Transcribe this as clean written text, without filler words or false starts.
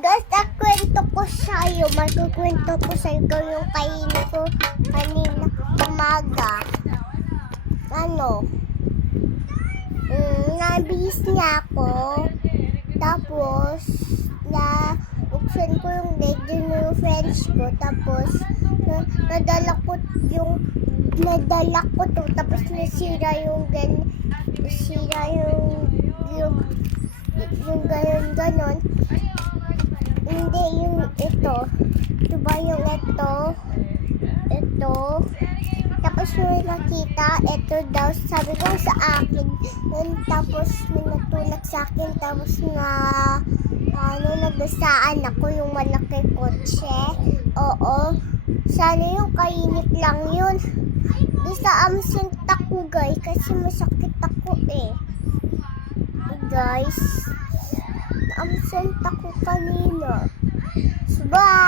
Guys, kwento ko sa'yo. Magkukwento ko sa'yo yung kainin ko kanina umaga. Nabihis niya ako. Tapos, buksan ko yung leg din yung friends ko. Tapos, nadala ko to. Tapos, nasira yung ganon. Hindi, yung ito. Diba yung ito? Tapos may nakita, ito daw, sabi ko sa akin. Tapos may natulak sa akin. Tapos nagdasaan ako yung malaki kotse. Oo. Sana yung kainit lang yun. Bisa absent ako guys, kasi masakit ako guys. Absent ako kanina. So, bye!